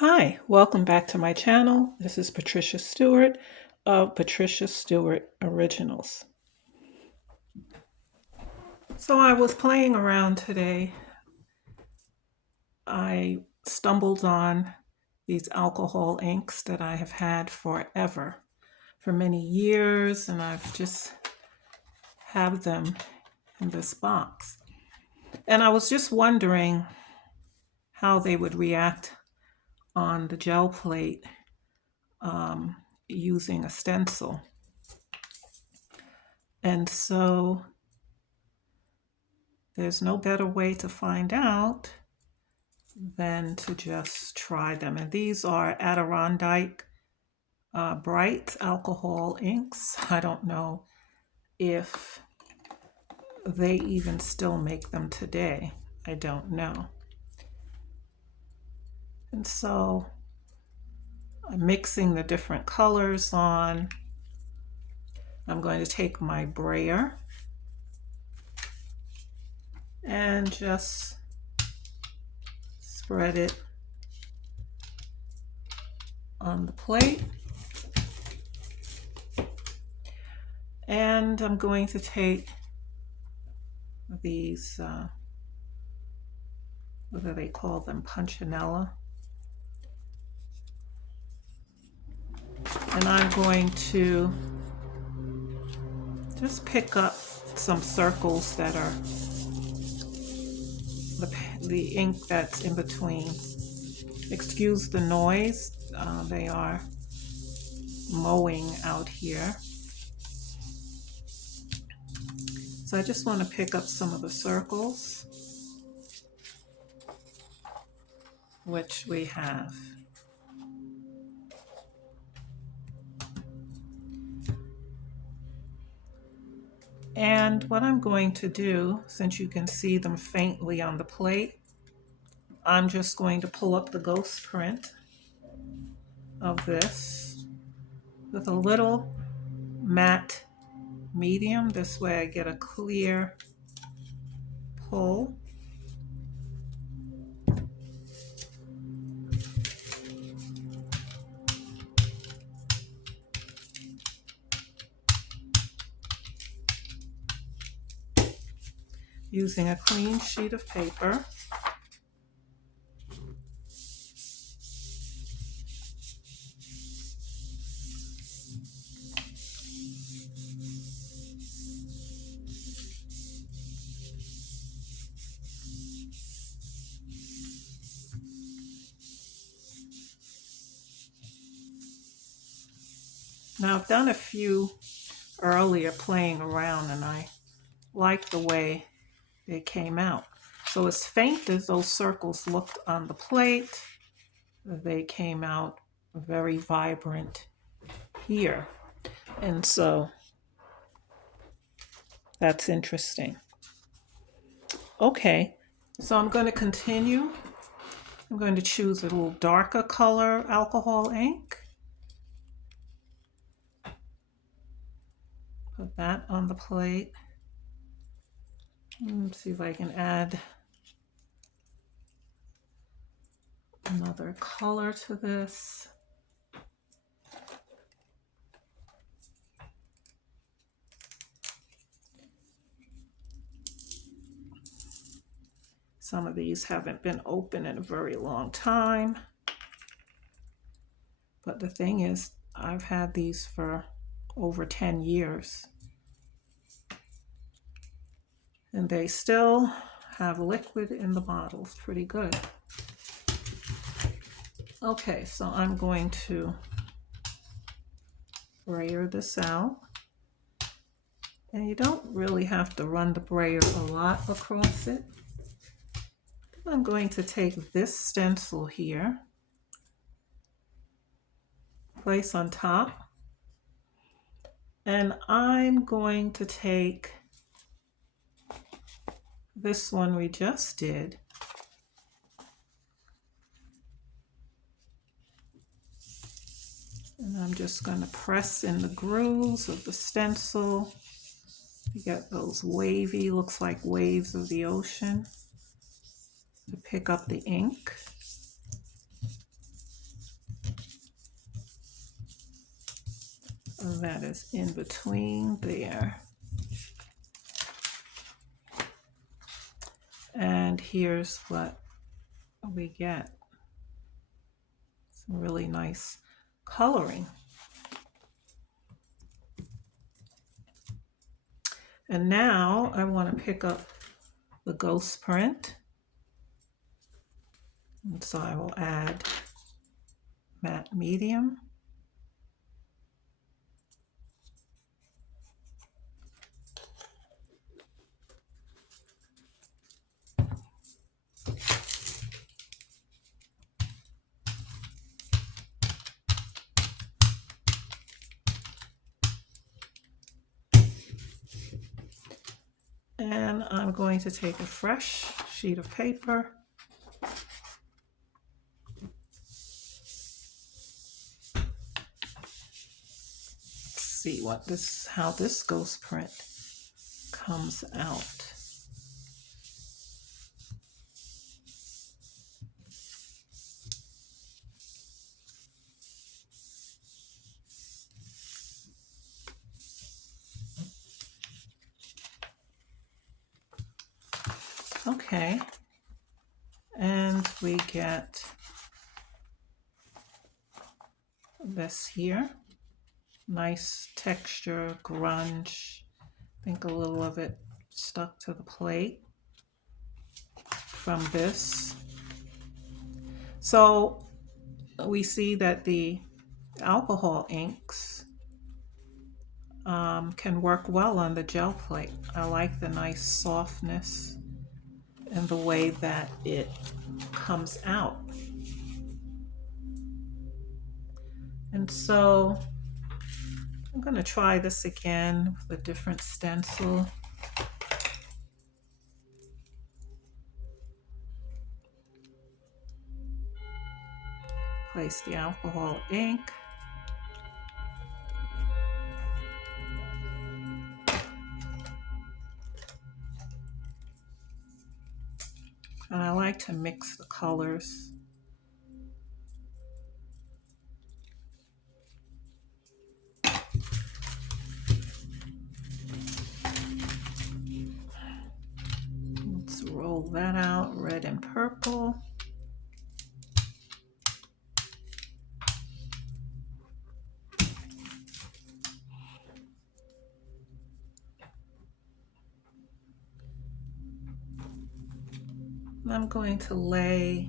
Hi, welcome back to my channel. This is Patricia Stewart of Patricia Stewart Originals. So I was playing around today. I stumbled on these alcohol inks that I have had forever, for many years, and I've just have them in this box. And I was just wondering how they would react on the gel plate using a stencil. And so there's no better way to find out than to just try them. And these are Adirondack bright alcohol inks. I don't know if they even still make them today. I don't know. And so I'm mixing the different colors on. I'm going to take my brayer and just spread it on the plate. And I'm going to take these, what do they call them? Punchinella. And I'm going to just pick up some circles that are the ink that's in between. Excuse the noise, they are mowing out here. So I just want to pick up some of the circles, which we have. And what I'm going to do, since you can see them faintly on the plate, I'm just going to pull up the ghost print of this with a little matte medium. This way I get a clear pull. Using a clean sheet of paper. Now I've done a few earlier playing around and I like the way they came out. So as faint as those circles looked on the plate, they came out very vibrant here. And so that's interesting. Okay, so I'm going to continue. I'm going to choose a little darker color alcohol ink. Put that on the plate. Let's see if I can add another color to this. Some of these haven't been open in a very long time. But the thing is, I've had these for over 10 years. And they still have liquid in the bottles. Pretty good. Okay, so I'm going to brayer this out. And you don't really have to run the brayer a lot across it. I'm going to take this stencil here, place on top, and I'm going to take this one we just did, and I'm just going to press in the grooves of the stencil. You get those wavy, looks like waves of the ocean, to pick up the ink. that is in between there. And here's what we get. Some really nice coloring. And now I want to pick up the ghost print. And so I will add matte medium. And I'm going to take a fresh sheet of paper. See how this ghost print comes out. Okay, and we get this here. Nice texture, grunge. I think a little of it stuck to the plate from this. So we see that the alcohol inks can work well on the gel plate. I like the nice softness and the way that it comes out. And so I'm going to try this again with a different stencil. Place the alcohol ink. And I like to mix the colors. Let's roll that out, red and purple. I'm going to lay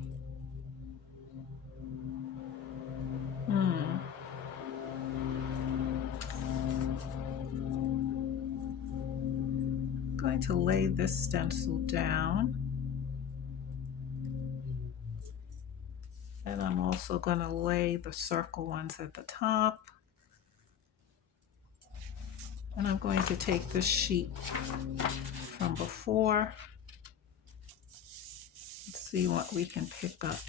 this stencil down, and I'm also going to lay the circle ones at the top, and I'm going to take this sheet from before. Let's see what we can pick up.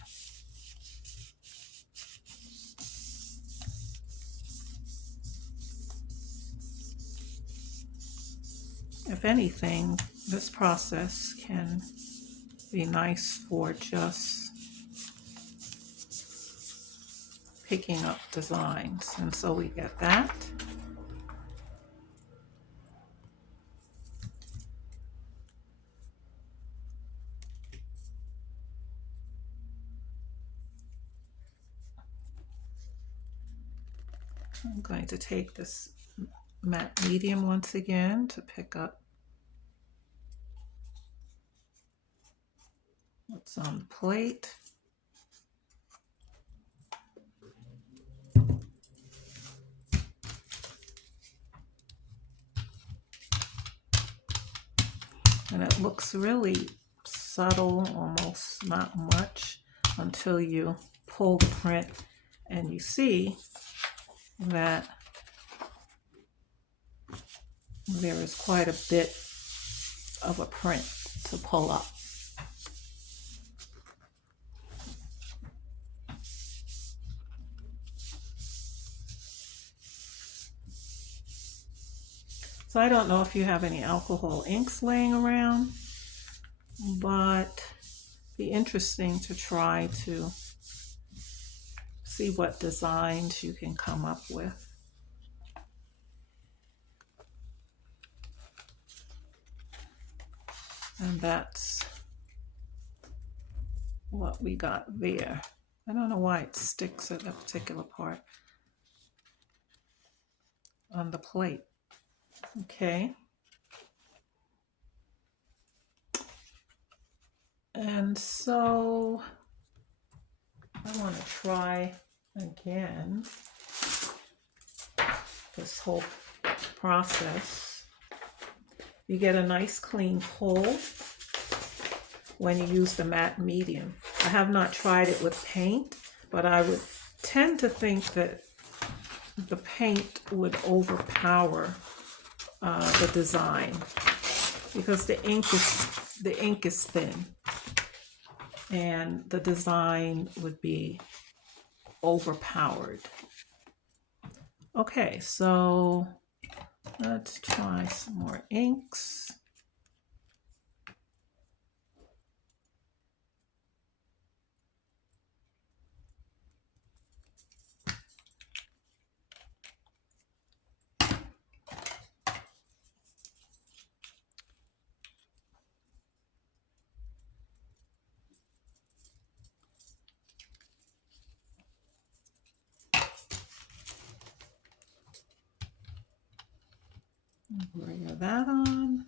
If anything, this process can be nice for just picking up designs. And so we get that. I'm going to take this matte medium once again to pick up what's on the plate. And it looks really subtle, almost not much, until you pull the print and you see that there is quite a bit of a print to pull up. So I don't know if you have any alcohol inks laying around, but it'd be interesting to try to see what designs you can come up with. that's what we got there. I don't know why it sticks at that particular part on the plate. Okay. And so I want to try again this whole process. You get a nice clean pull when you use the matte medium. I have not tried it with paint, but I would tend to think that the paint would overpower the design because the ink is thin and the design would be overpowered. Okay, so let's try some more inks. Brayer that on.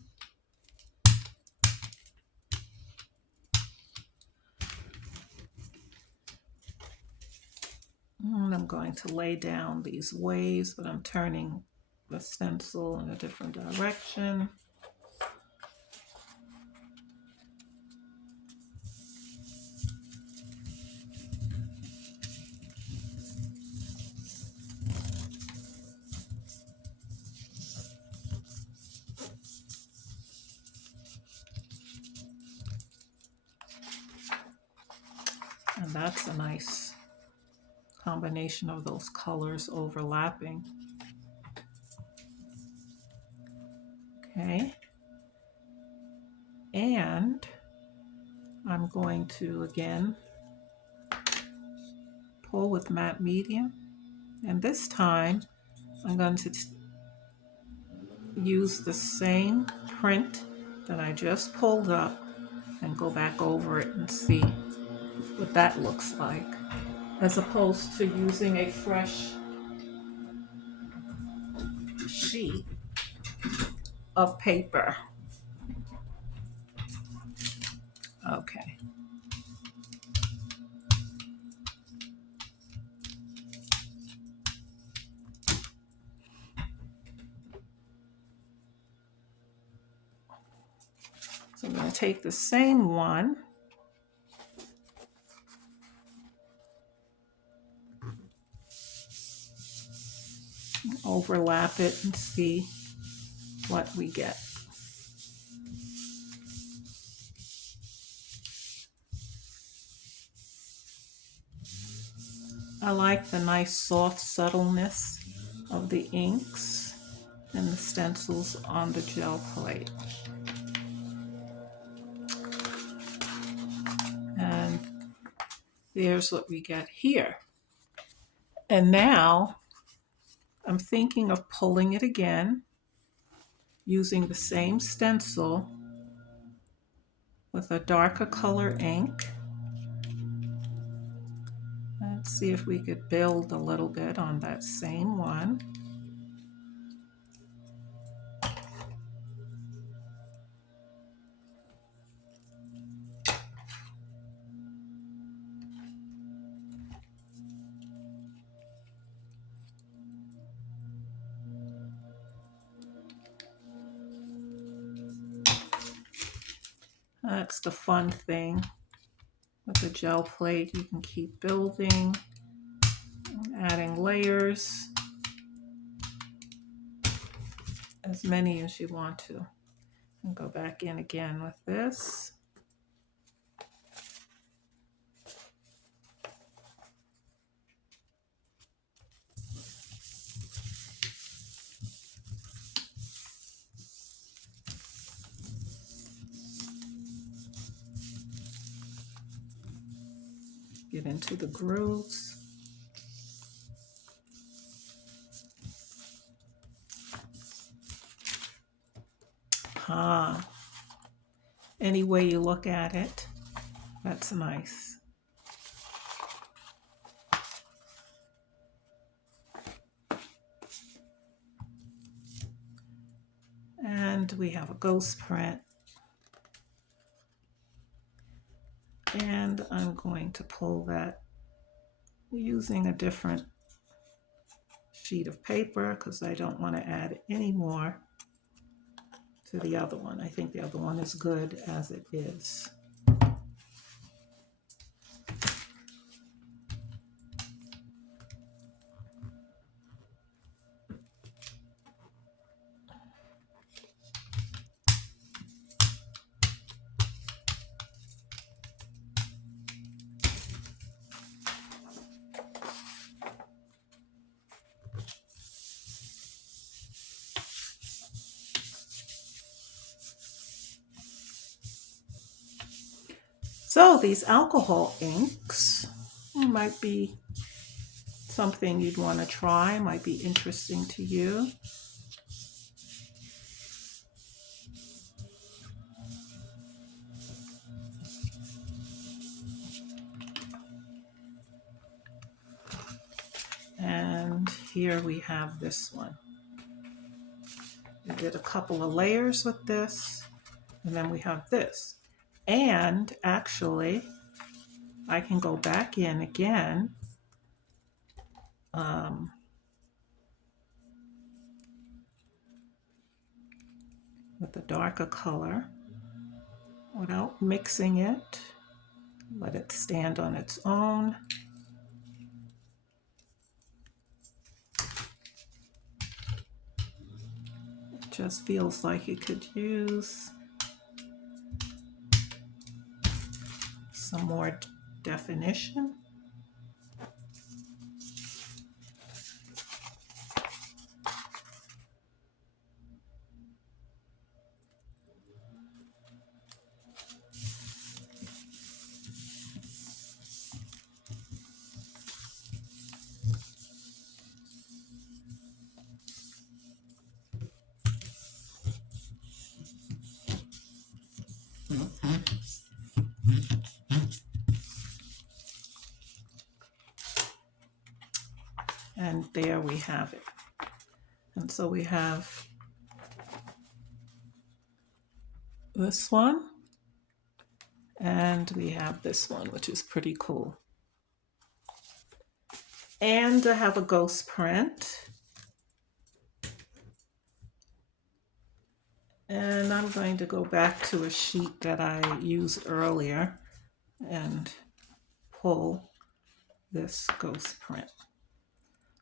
And I'm going to lay down these waves, but I'm turning the stencil in a different direction. And that's a nice combination of those colors overlapping. Okay. And I'm going to again pull with matte medium. And this time I'm going to use the same print that I just pulled up and go back over it and see what that looks like, as opposed to using a fresh sheet of paper. Okay. So I'm going to take the same one, overlap it and see what we get. I like the nice soft subtleness of the inks and the stencils on the gel plate. And there's what we get here. And now I'm thinking of pulling it again using the same stencil with a darker color ink. Let's see if we could build a little bit on that same one. That's the fun thing with the gel plate. You can keep building, adding layers, as many as you want to. And go back in again with this. Get into the grooves. Any way you look at it, that's nice. And we have a ghost print. And I'm going to pull that using a different sheet of paper because I don't want to add any more to the other one. I think the other one is good as it is. So these alcohol inks might be something you'd want to try, might be interesting to you. And here we have this one. We did a couple of layers with this, and then we have this. And actually, I can go back in again with a darker color without mixing it. Let it stand on its own. It just feels like it could use some more definition. And there we have it. And so we have this one, and we have this one, which is pretty cool. And I have a ghost print. And I'm going to go back to a sheet that I used earlier and pull this ghost print.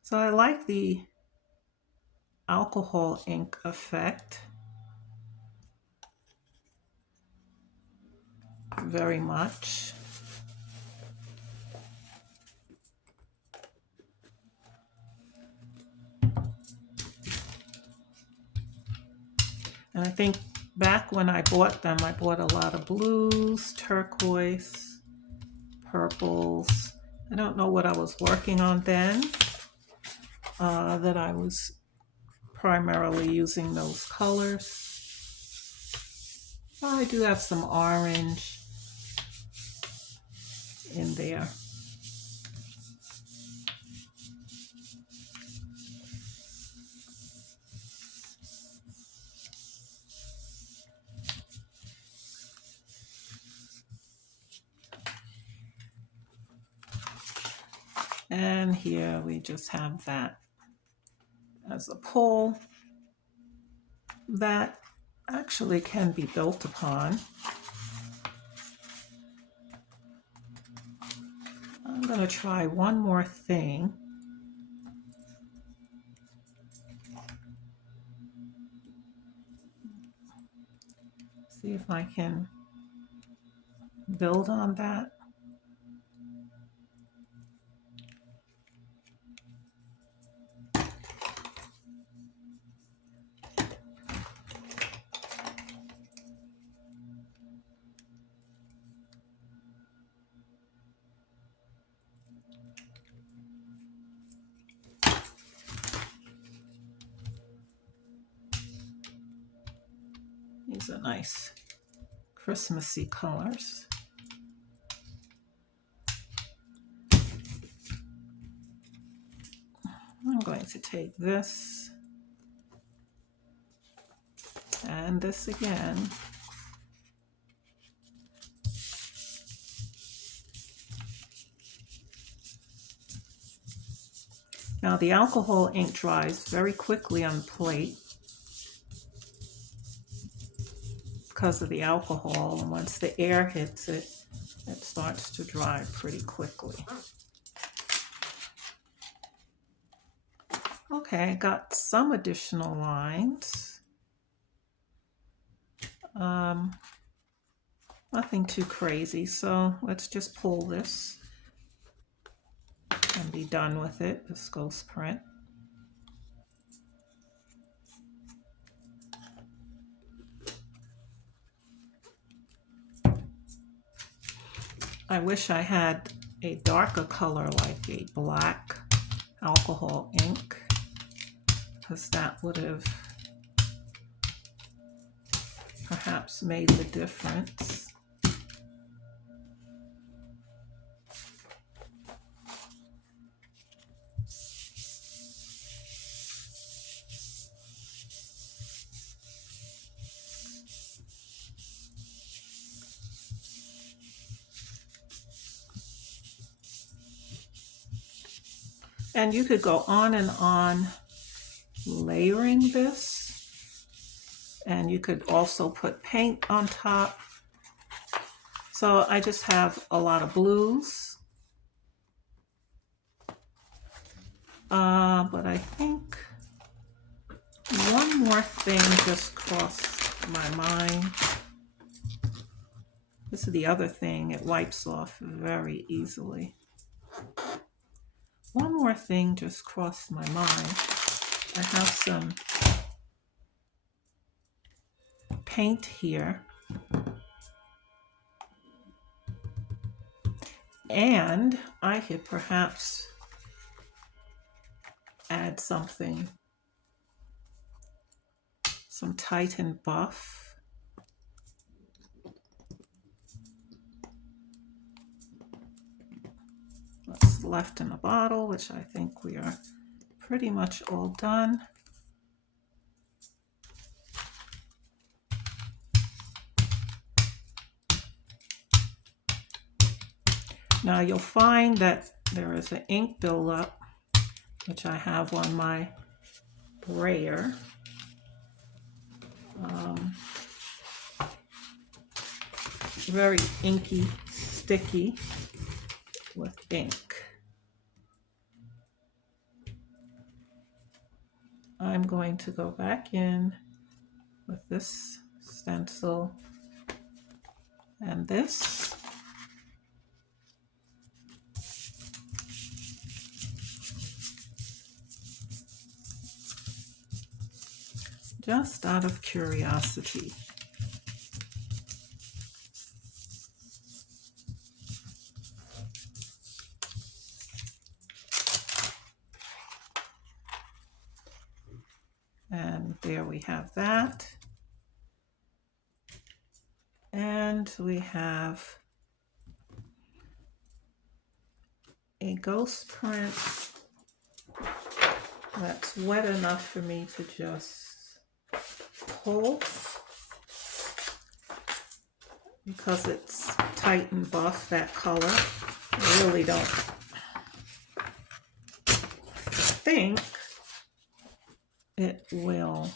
So I like the alcohol ink effect very much. And I think back when I bought them, I bought a lot of blues, turquoise, purples. I don't know what I was working on then, that I was primarily using those colors. I do have some orange in there. And here we just have that as a pull that actually can be built upon. I'm going to try one more thing. See if I can build on that. These are nice Christmassy colors. I'm going to take this and this again. Now the alcohol ink dries very quickly on the plate because of the alcohol, and once the air hits it, it starts to dry pretty quickly. Okay, I got some additional lines. Nothing too crazy, so let's just pull this and be done with it, this ghost print. I wish I had a darker color like a black alcohol ink, because that would have perhaps made the difference. And you could go on and on layering this, and you could also put paint on top. So I just have a lot of blues, but I think one more thing just crossed my mind. This is the other thing, it wipes off very easily. One more thing just crossed my mind. I have some paint here, and I could perhaps add something, some Titan Buff. What's left in the bottle, which I think we are pretty much all done. Now you'll find that there is an ink buildup, which I have on my Brayer. Very inky, sticky with ink. I'm going to go back in with this stencil and this. Just out of curiosity. And there we have that. And we have a ghost print that's wet enough for me to just pull, because it's Titan Buff, that color. I really don't think it will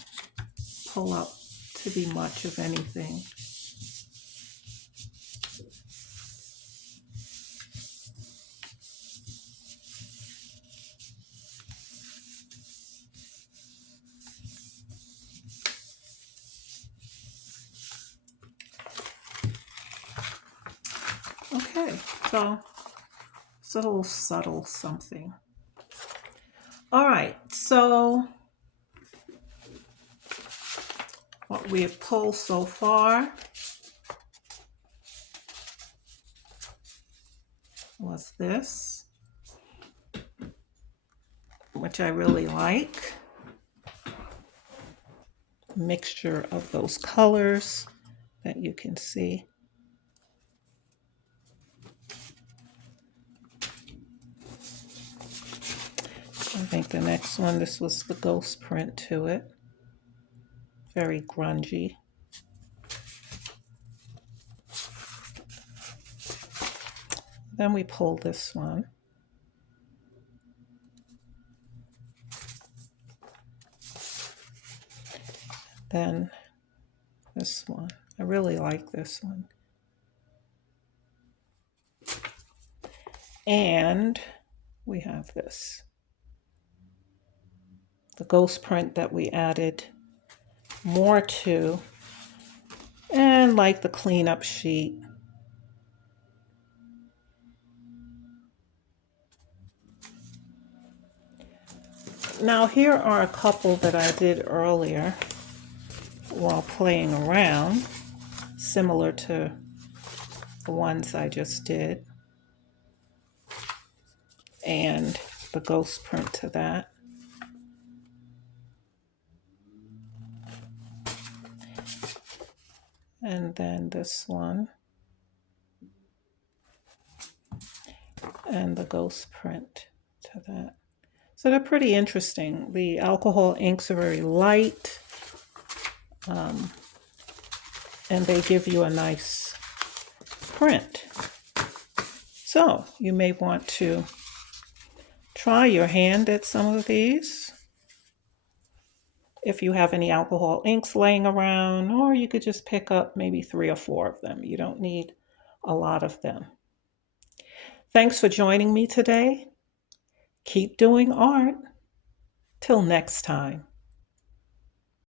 pull up to be much of anything. Okay, so it's a little subtle something. All right, so what we have pulled so far was this, which I really like. Mixture of those colors that you can see. I think the next one, this was the ghost print to it. Very grungy. Then we pull this one. Then this one. I really like this one. And we have this. The ghost print that we added more to, and like the cleanup sheet. Now here are a couple that I did earlier while playing around, similar to the ones I just did, and the ghost print to that. And then this one, and the ghost print to that. So they're pretty interesting. The alcohol inks are very light, and they give you a nice print. So you may want to try your hand at some of these if you have any alcohol inks laying around, or you could just pick up maybe 3 or 4 of them. You don't need a lot of them. Thanks for joining me today. Keep doing art. Till next time.